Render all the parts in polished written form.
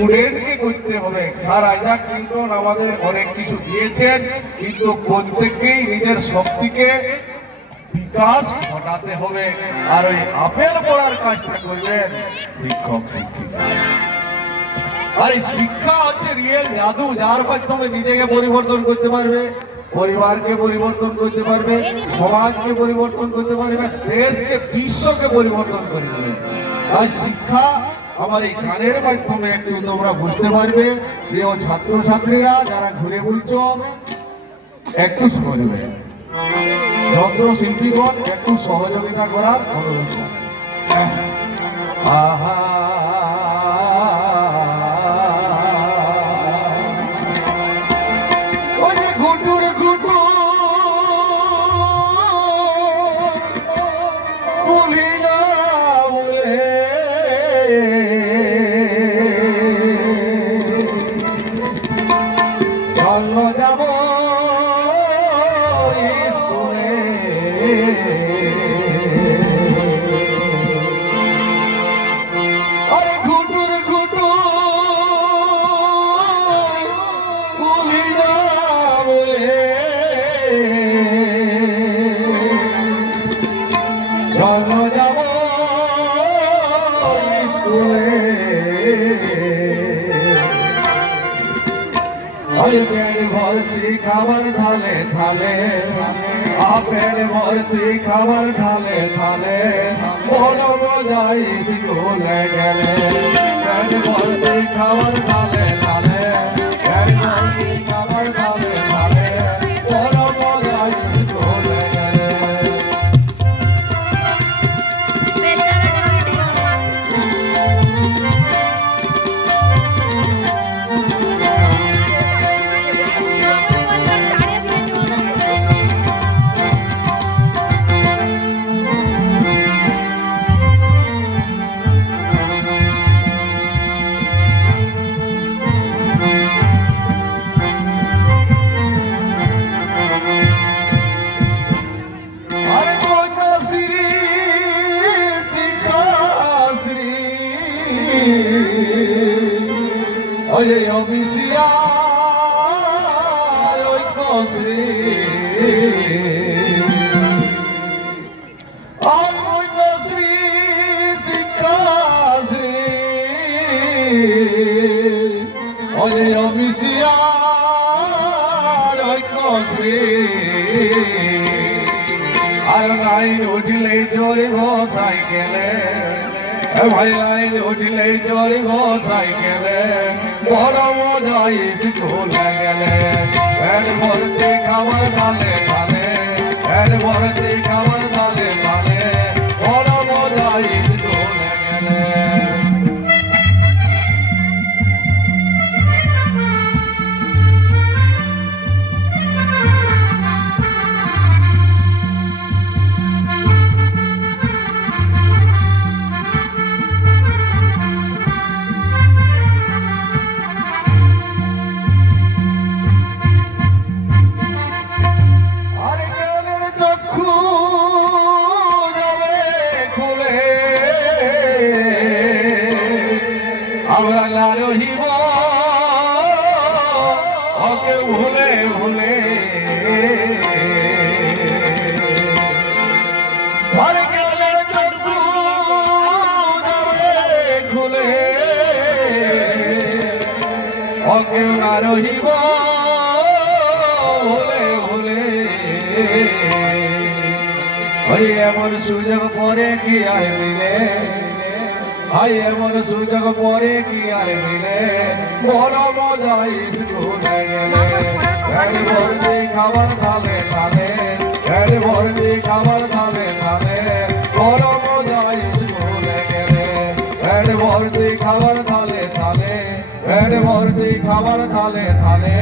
স্টুডেন্টকে করতে হবে। স্যার আইজাক নিউটন আমাদের অনেক কিছু দিয়েছেন, কিন্তু প্রত্যেককেই নিজের শক্তিকে বিকাশ ঘটাতে হবে। আর ওই আপেল পড়ার কাজটা করবেন শিক্ষক শিক্ষিকা। আর এই শিক্ষা হচ্ছে রিয়েল জাদু, যার মাধ্যমে নিজেকে পরিবর্তন করতে পারবে, পরিবারকে পরিবর্তন করতে পারবে, সমাজকে পরিবর্তন করতে পারবে, দেশকে বিশ্বকে পরিবর্তন করে দেবে। তাই শিক্ষা আমার এই গানের মাধ্যমে একটু তোমরা বুঝতে পারবে। প্রিয় ছাত্রছাত্রীরা যারা ঘুরে বুঝছো, একটু শুনবে, যন্ত্রশিল্পীগণ একটু সহযোগিতা করার অনুরোধ। আহা ওই যে ঘুটুর ঘুটুর বলি না বলে জন্ম যাব স্কুলে, আরে ঘুটুর ঘুটুর বলি না বলে জন্ম যাব স্কুলে। পেট ভর্তি খাবার থালে থালে, পেট ভর্তি খাবার থালে থালে, বড় মজাই স্কুলে গেলে। পেট ভর্তি খাবার থালে থালে, পেট ভর্তি খাবার থালে থালে, বড় মজাই স্কুলে গেলে। ওই অফিসিয়াল ওই কসরি আর ওই কসরি শিক্ষাশ্রী, ওই অফিসিয়াল ওই কসরি। আর লাইন উঠলেই চড়িব সাইকেলে, ভাই লাইন উঠলেই চড়িব সাইকেলে, বড় মজাই স্কুলে গেলে। পেট ভর্তি খাবার থালে থালে, পেট ভর্তি খাবার থালে থালে, বড় মজাই স্কুলে গেলে। আমরা না রহিব ওকে ভুলে ভুলে, খুলে ওকে না রহিব ভুলে ভুলে। ওই এমন সুযোগ পরে কি আর মিলে, ভাই এমন সুযোগ পরে কি আর মিলে, বড় মজাই স্কুলে গেলে। পেট ভর্তি খাবার থালে থালে, পেট ভর্তি খাবার থালে থালে, বড় মজাই স্কুলে গেলে। পেট ভর্তি খাবার থালে থালে, পেট ভর্তি খাবার থালে থালে,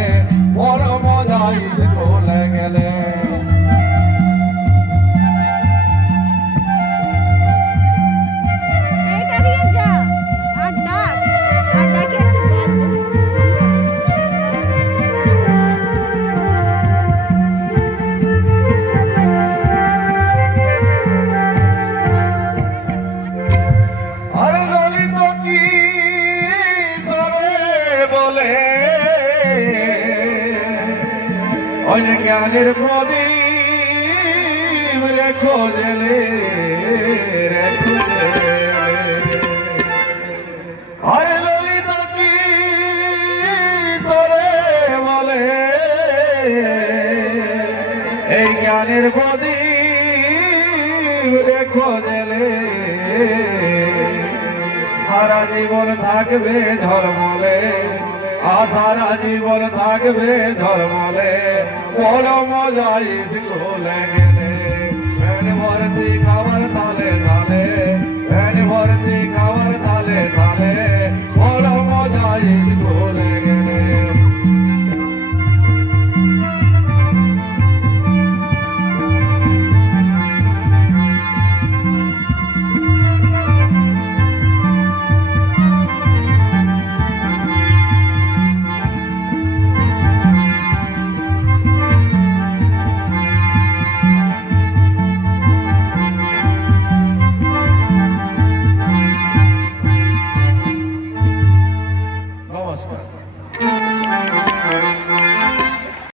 বড় মজাই স্কুলে গেলে। আরে ললিত কি সরে বলে ওই জ্ঞানের প্রদীপ রেখো জেলে রেখো জেলে। আরে ললিতা কি তোরে বলে এই জ্ঞানের প্রদীপ রেখো জেলে সারা জীবন থাকবে ঝলমলে সারা জীবন থাকবে ঝলমলে বড় মজা স্কুলে গেলে পেট ভর্তি খাবার থালে থালে পেট ভর্তি খাবার থালে থালে বড় মজা স্কুলে গেলে। নমস্কার।